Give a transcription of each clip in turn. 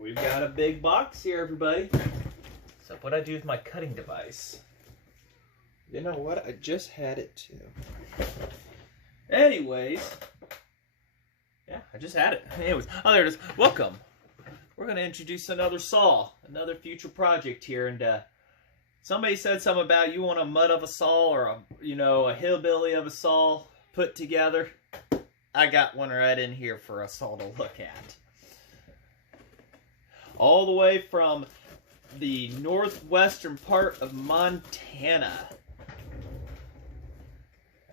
We've got a big box here, everybody. So what I do with my cutting device? You know what? I just had it too. Anyways. Yeah, I just had it. Anyways. Oh, there it is. Welcome. We're going to introduce another saw. Another future project here. And somebody said something about you want a mud of a saw or a hillbilly of a saw put together. I got one right in here for us all to look at. All the way from the northwestern part of Montana.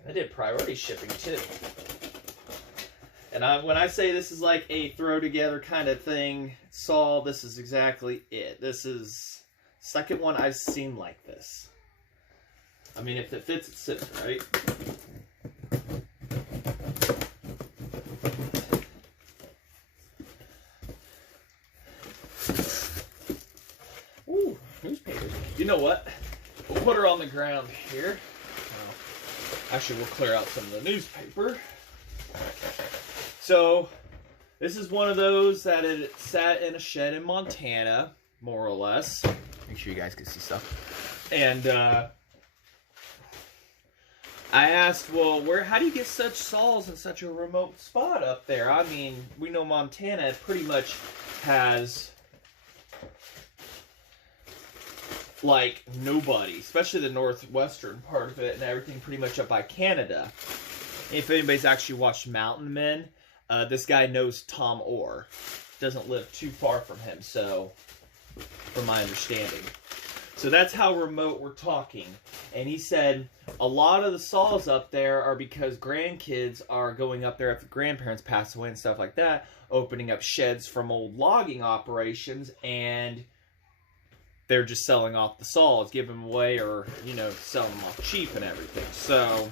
I did priority shipping too. And when I say this is like a throw together kind of thing, saw, this is exactly it. This is the second one I've seen like this. I mean, if it fits, it sits, right? Ooh, newspaper. You know what? We'll put her on the ground here. Actually, we'll clear out some of the newspaper. So, this is one of those that it sat in a shed in Montana, more or less. Make sure you guys can see stuff. And I asked, well, how do you get such saws in such a remote spot up there? I mean, we know Montana pretty much has like nobody, especially the northwestern part of it and everything pretty much up by Canada. If anybody's actually watched Mountain Men, this guy knows Tom Orr. Doesn't live too far from him, so, from my understanding. So that's how remote we're talking. And he said a lot of the saws up there are because grandkids are going up there after grandparents pass away and stuff like that, opening up sheds from old logging operations, and they're just selling off the saws, giving them away, or, selling them off cheap and everything. So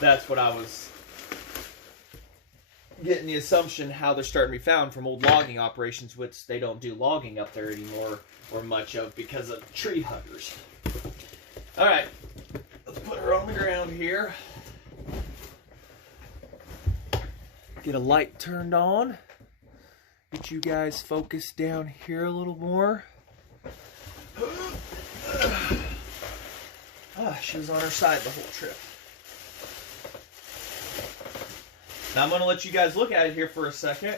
that's what I was getting the assumption how they're starting to be found from old logging operations, which they don't do logging up there anymore or much of because of tree huggers. All right, let's put her on the ground here. Get a light turned on. Get you guys focused down here a little more. She was on her side the whole trip. Now I'm going to let you guys look at it here for a second,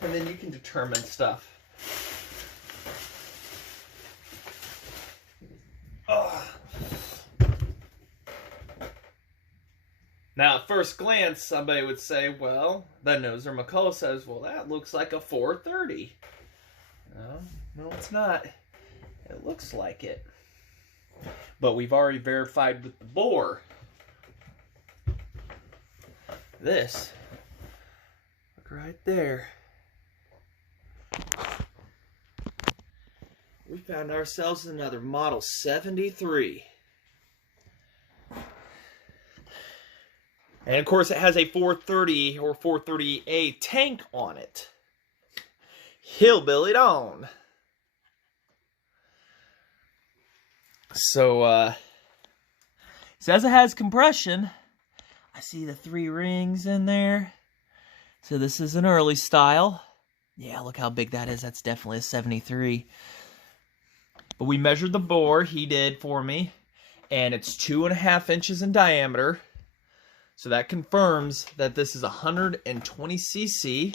and then you can determine stuff. Now, at first glance, somebody would say, well, that noser McCulloch says, well, that looks like a 430. No, it's not. It looks like it. But we've already verified with the bore. This. Look right there. We found ourselves another Model 73. And of course it has a 430 or 430A tank on it. Hillbillied on. So, it says it has compression. I see the 3 rings in there. So this is an early style. Yeah, look how big that is. That's definitely a 73. But we measured the bore, he did for me. And it's 2.5 inches in diameter. So that confirms that this is 120 cc.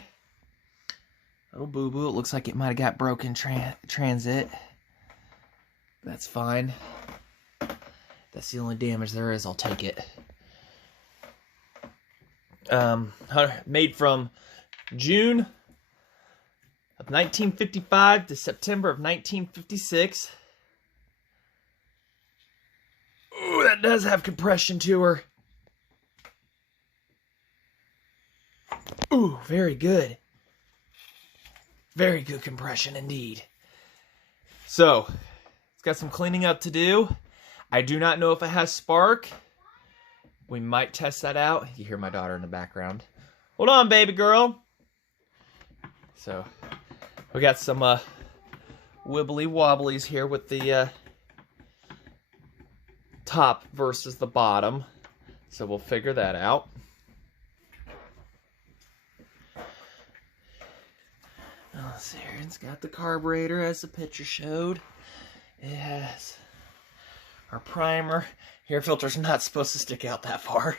Little boo-boo. It looks like it might have got broken transit. That's fine. That's the only damage there is. I'll take it. Made from June of 1955 to September of 1956. Ooh, that does have compression to her. Ooh, very good. Very good compression indeed. So, it's got some cleaning up to do. I do not know if it has spark. We might test that out. You hear my daughter in the background. Hold on, baby girl. So, we got some wibbly wobblies here with the top versus the bottom. So we'll figure that out. Oh, there, it's got the carburetor as the picture showed. It has our primer. Air filter's not supposed to stick out that far.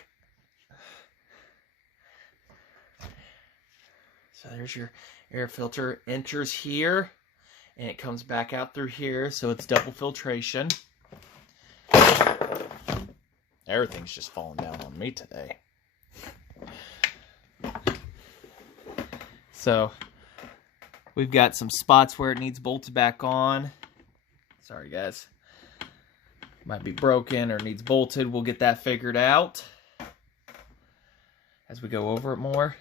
So there's your air filter. Enters here, and it comes back out through here, so it's double filtration. Everything's just falling down on me today. So we've got some spots where it needs bolted back on. Sorry, guys. Might be broken or needs bolted. We'll get that figured out as we go over it more.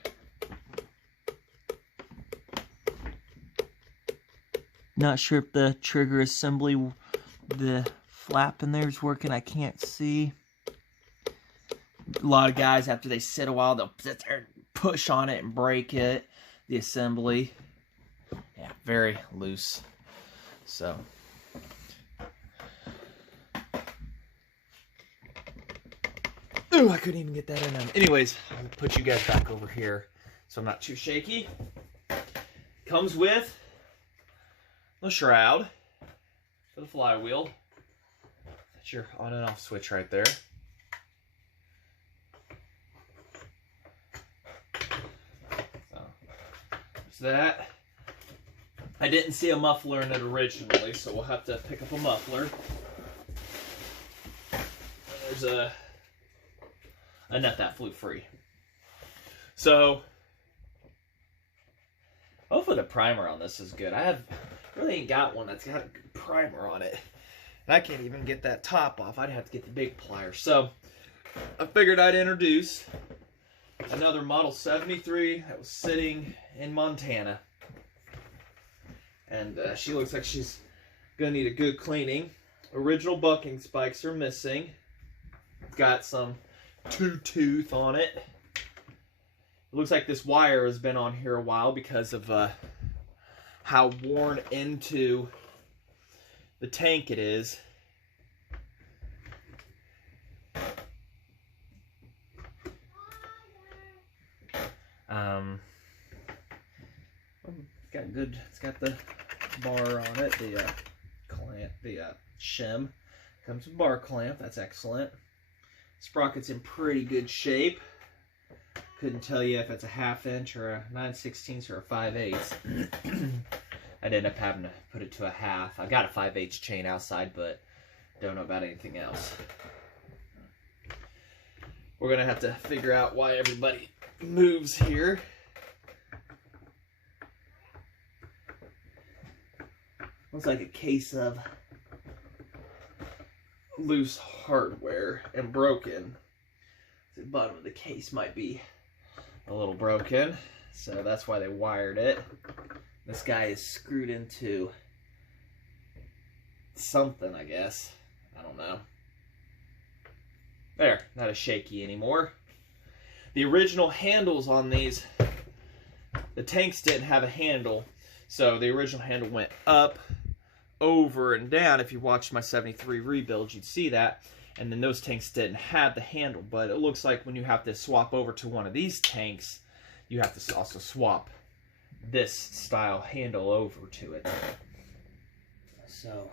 Not sure if the trigger assembly, the flap in there is working. I can't see. A lot of guys, after they sit a while, they'll sit there and push on it and break it. The assembly, yeah, very loose. So, ooh, I couldn't even get that in there. Anyways, I'm gonna put you guys back over here so I'm not too shaky. Comes with the shroud for the flywheel. That's your on and off switch right there. That. I didn't see a muffler in it originally, so we'll have to pick up a muffler. There's a nut that flew free. So hopefully the primer on this is good. Really ain't got one that's got a good primer on it. And I can't even get that top off. I'd have to get the big pliers. So I figured I'd introduce another Model 73 that was sitting in Montana. And she looks like she's going to need a good cleaning. Original bucking spikes are missing. It's got some two-tooth on it. It looks like this wire has been on here a while because of how worn into the tank it is. It's got the bar on it, the clamp, the shim. Comes with bar clamp, that's excellent. Sprocket's in pretty good shape. Couldn't tell you if it's a 1/2 inch or a 9/16 or a 5/8. I'd end up having to put it to a 1/2. I got a 5/8 chain outside, but don't know about anything else. We're gonna have to figure out why everybody moves here. Looks like a case of loose hardware and broken. The bottom of the case might be a little broken, so that's why they wired it. This guy is screwed into something, I guess. I don't know. There, not as shaky anymore. The original handles on these, the tanks didn't have a handle, so the original handle went up, over, and down. If you watched my 73 rebuild, you'd see that. And then those tanks didn't have the handle, but it looks like when you have to swap over to one of these tanks, you have to also swap this style handle over to it. So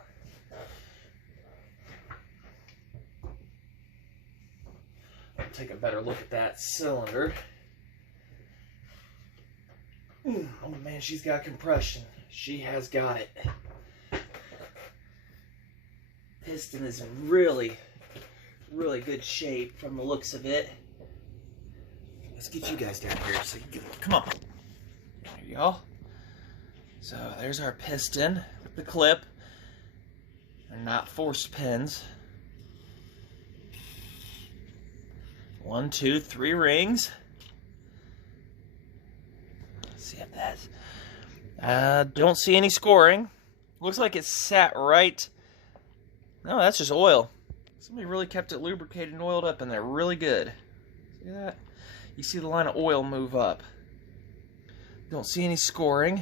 I'll take a better look at that cylinder. Oh man, she's got compression. She has got it. Piston is in really good shape from the looks of it. Let's get you guys down here so you can get, come on. There you go. So there's our piston with the clip. They're not force pins. 1, 2, 3 rings. Let's see if that's... don't see any scoring. Looks like it's sat right... No, that's just oil. Somebody really kept it lubricated and oiled up in there really good. See that? You see the line of oil move up. Don't see any scoring.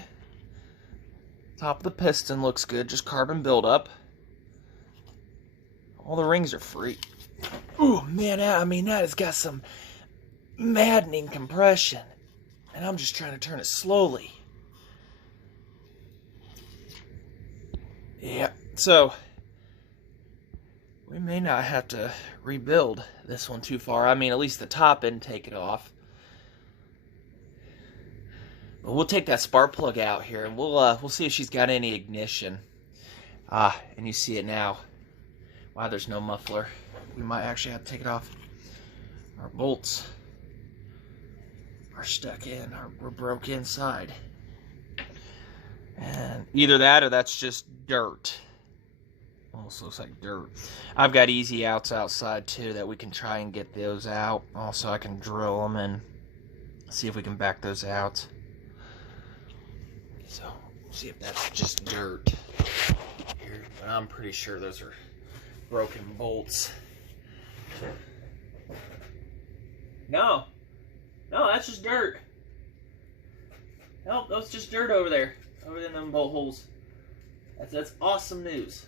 Top of the piston looks good, just carbon buildup. All the rings are free. Ooh, man, I mean, that has got some maddening compression. And I'm just trying to turn it slowly. Yeah, so we may not have to rebuild this one too far. I mean, at least the top end, take it off. But we'll take that spark plug out here, and we'll see if she's got any ignition. Ah, and you see it now. Wow, there's no muffler. We might actually have to take it off. Our bolts are stuck in, or we're broke inside. And either that or that's just dirt. Also looks like dirt. I've got easy outs outside too that we can try and get those out. Also, I can drill them and see if we can back those out. So, see if that's just dirt here. But I'm pretty sure those are broken bolts. No, that's just dirt. Nope, that's just dirt over there, over in them bolt holes. That's awesome news.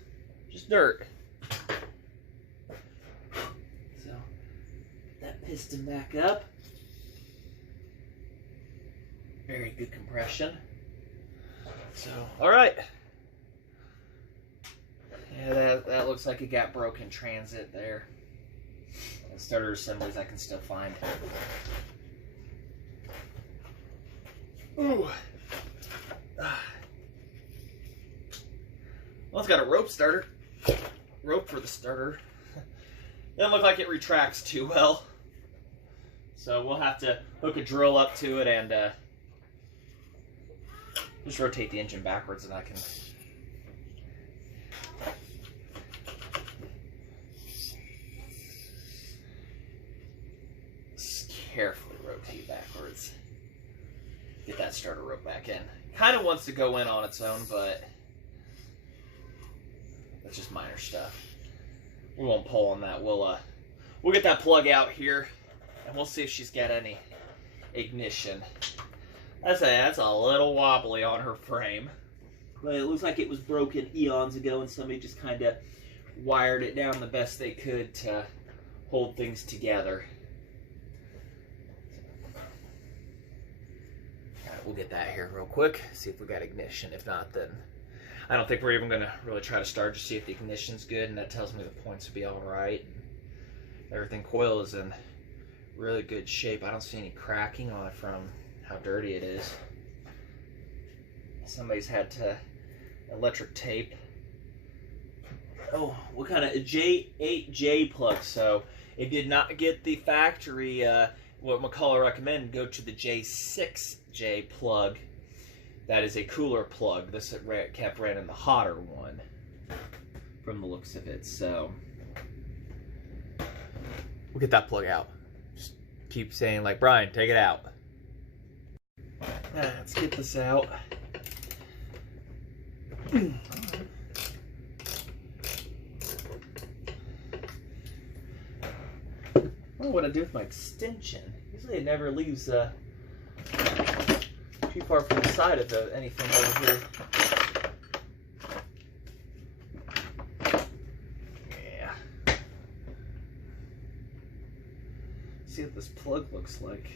Just dirt. So, get that piston back up. Very good compression. So, all right. Yeah, that looks like it got broken transit there. And starter assemblies I can still find. Ooh. Well, it's got a rope starter. Rope for the starter. Doesn't look like it retracts too well. So we'll have to hook a drill up to it and just rotate the engine backwards, and I can carefully rotate backwards. Get that starter rope back in. Kind of wants to go in on its own, but that's just minor stuff. We won't pull on that. We'll get that plug out here, and we'll see if she's got any ignition. That's a little wobbly on her frame, but it looks like it was broken eons ago, and somebody just kind of wired it down the best they could to hold things together. We'll get that here real quick, see if we got ignition. If not, then I don't think we're even going to really try to start to see if the ignition's good, and that tells me the points will be all right. Everything coil is in really good shape. I don't see any cracking on it from how dirty it is. Somebody's had to electric tape. Oh, what kind of a J8J plug? So it did not get the factory. What McCulloch recommended, go to the J6J plug. That is a cooler plug. This kept running the hotter one from the looks of it. So we'll get that plug out. Just keep saying, like, Brian, take it out. Let's get this out. I wonder what I do with my extension. Usually it never leaves too far from the side of anything over here. Yeah. See what this plug looks like.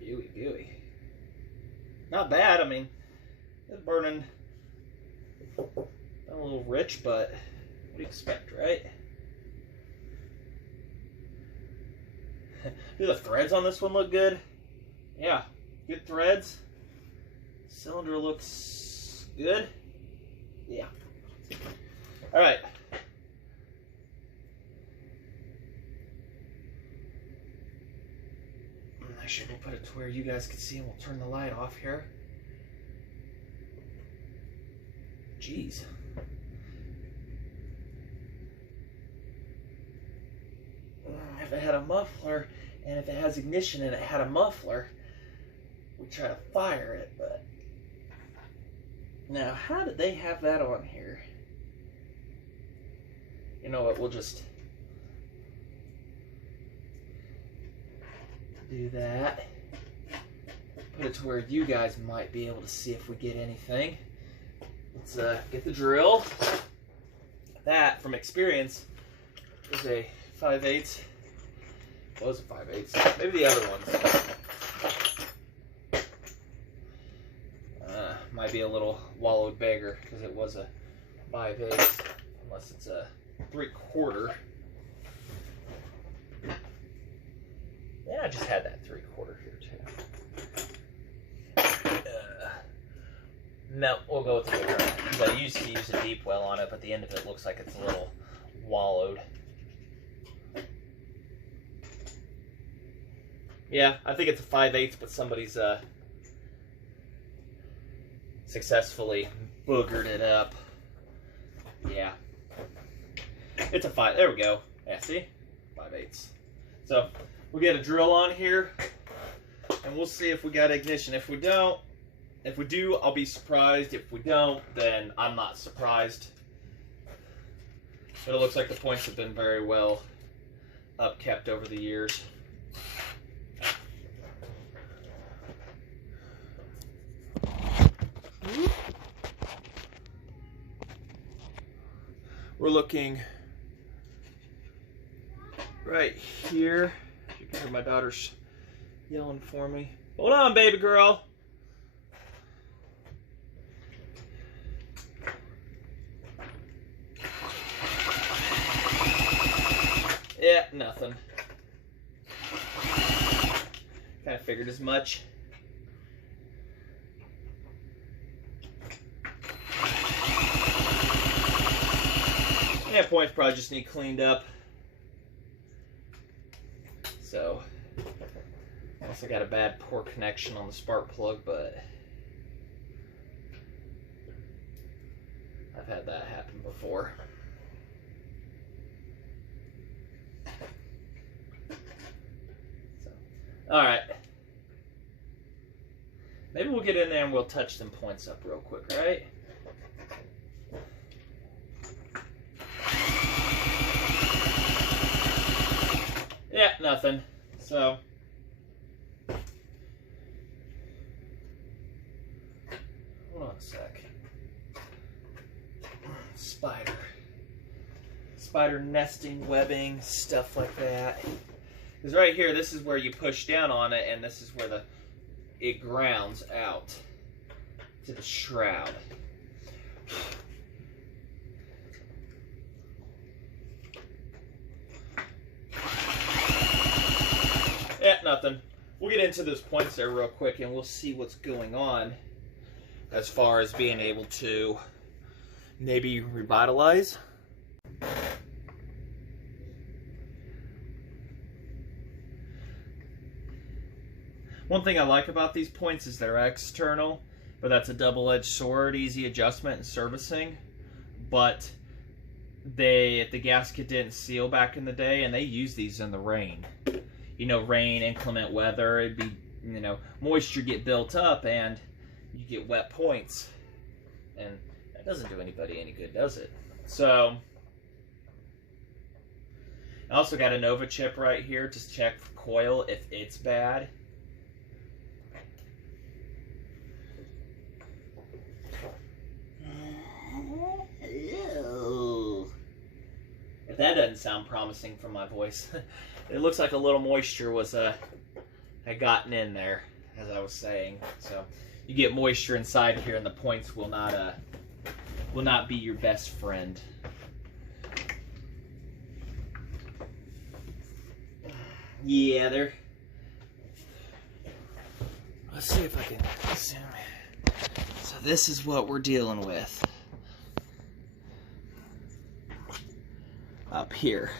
Gooey, gooey. Not bad. I mean, it's burning a little rich, but what do you expect, right? Do the threads on this one look good? Yeah, good threads. Cylinder looks good. Yeah. All right. I should put it to where you guys can see, and we'll turn the light off here. Jeez. If it had a muffler, and if it has ignition and it had a muffler, we'd try to fire it, but... Now, how did they have that on here? You know what, we'll just do that. Put it to where you guys might be able to see if we get anything. Let's get the drill. That, from experience, is a 5/8. Was a 5/8. Maybe the other ones. be a little wallowed bigger because it was a 5/8, unless it's a 3/4. Yeah, I just had that 3/4 here too. No, we'll go with the bigger one because I used to use a deep well on it, but the end of it looks like it's a little wallowed. Yeah, I think it's a 5/8, but somebody's successfully boogered it up. Yeah, it's a 5. There we go. Yeah, see, 5/8. So we'll get a drill on here, and we'll see if we got ignition. If we don't, if we do, I'll be surprised. If we don't, then I'm not surprised. But it looks like the points have been very well upkept over the years. We're looking right here. You can hear my daughter's yelling for me. Hold on, baby girl. Yeah, nothing. Kind of figured as much. Yeah, points probably just need cleaned up. So, also got a bad poor connection on the spark plug, but I've had that happen before. So, all right. Maybe we'll get in there and we'll touch them points up real quick, right? Yeah, nothing. So, hold on a sec. Spider nesting, webbing, stuff like that. Because right here, this is where you push down on it, and this is where it grounds out to the shroud. Yeah, nothing. We'll get into those points there real quick and we'll see what's going on as far as being able to maybe revitalize. One thing I like about these points is they're external, but that's a double-edged sword, easy adjustment and servicing. But the gasket didn't seal back in the day, and they used these in the rain. You know, rain, inclement weather, it'd be, you know, moisture get built up and you get wet points. And that doesn't do anybody any good, does it? So, I also got a Nova chip right here to check for coil if it's bad. If that doesn't sound promising from my voice. It looks like a little moisture was had gotten in there, as I was saying. So you get moisture inside here, and the points will not be your best friend. Yeah, they're. Let's see if I can zoom in. So this is what we're dealing with up here.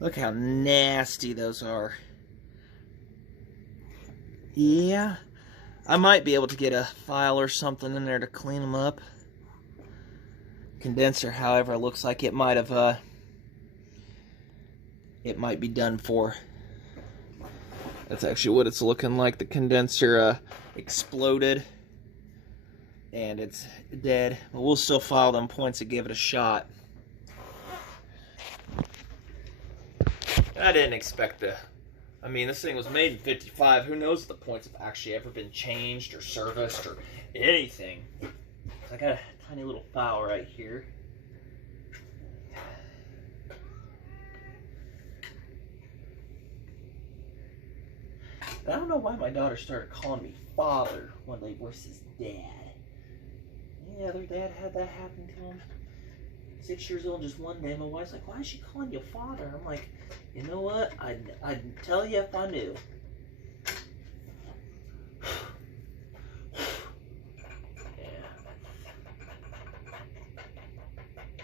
Look how nasty those are. Yeah, I might be able to get a file or something in there to clean them up. Condenser, however, looks like it might have, it might be done for. That's actually what it's looking like. The condenser exploded and it's dead. But we'll still file them points and give it a shot. I didn't expect to. I mean, this thing was made in '55. Who knows if the points have actually ever been changed or serviced or anything. I got a tiny little file right here. I don't know why my daughter started calling me father when they versus dad. Yeah, their dad had that happen to him. 6 years old, just one day. My wife's like, why is she calling you father? I'm like, you know what? I'd tell you if I knew.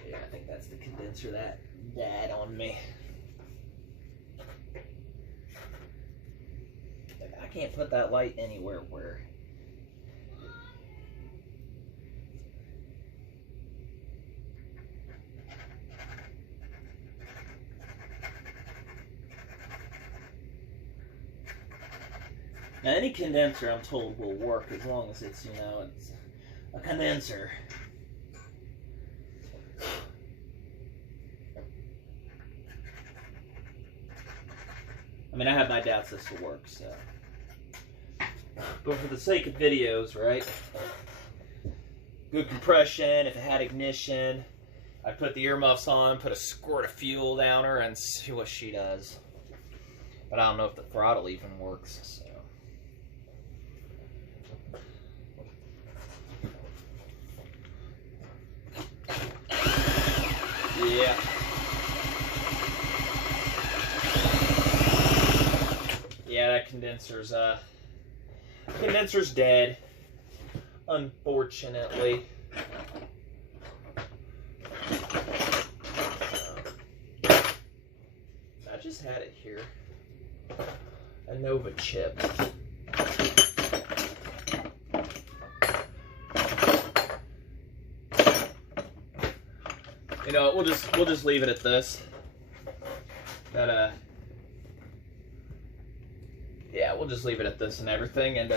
Yeah, I think that's the condenser that died on me. Like, I can't put that light anywhere where... Now, any condenser, I'm told, will work as long as it's, you know, it's a condenser. I mean, I have my doubts this will work, so. But for the sake of videos, right? Good compression, if it had ignition, I'd put the earmuffs on, put a squirt of fuel down her, and see what she does. But I don't know if the throttle even works, so. Yeah. Yeah, that condenser's dead, unfortunately. I just had it here. A Nova chip. You know, we'll just leave it at this. Yeah, we'll just leave it at this and everything. And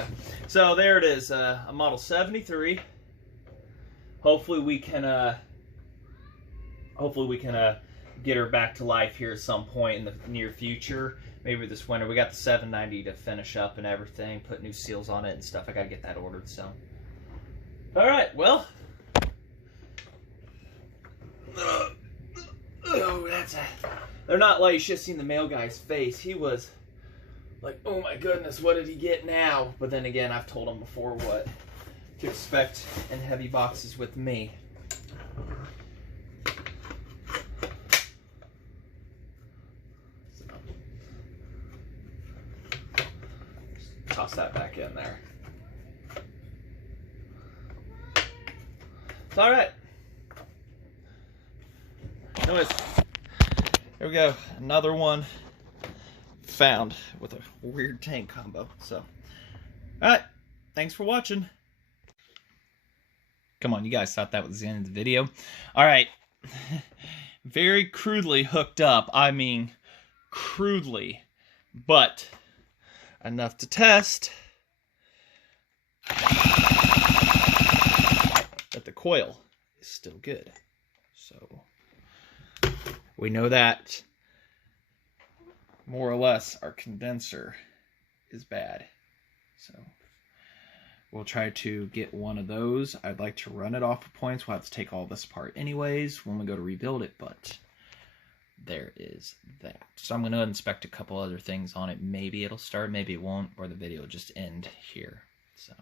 so there it is, a Model 73. Hopefully we can get her back to life here at some point in the near future. Maybe this winter. We got the 790 to finish up and everything, put new seals on it and stuff. I gotta get that ordered. So, all right, well. Oh, they're not like, you should have seen the mail guy's face. He was like, oh my goodness, what did he get now? But then again, I've told him before what to expect in heavy boxes with me. So, just toss that back in there. It's all right. Anyways, there we go. Another one found with a weird tank combo. So, alright. Thanks for watching. Come on, you guys thought that was the end of the video. Alright. Very crudely hooked up. I mean, crudely. But enough to test that the coil is still good. So, we know that more or less our condenser is bad. So we'll try to get one of those. I'd like to run it off of points. We'll have to take all this apart anyways when we go to rebuild it, but there is that. So I'm going to inspect a couple other things on it. Maybe it'll start, maybe it won't, or the video will just end here. So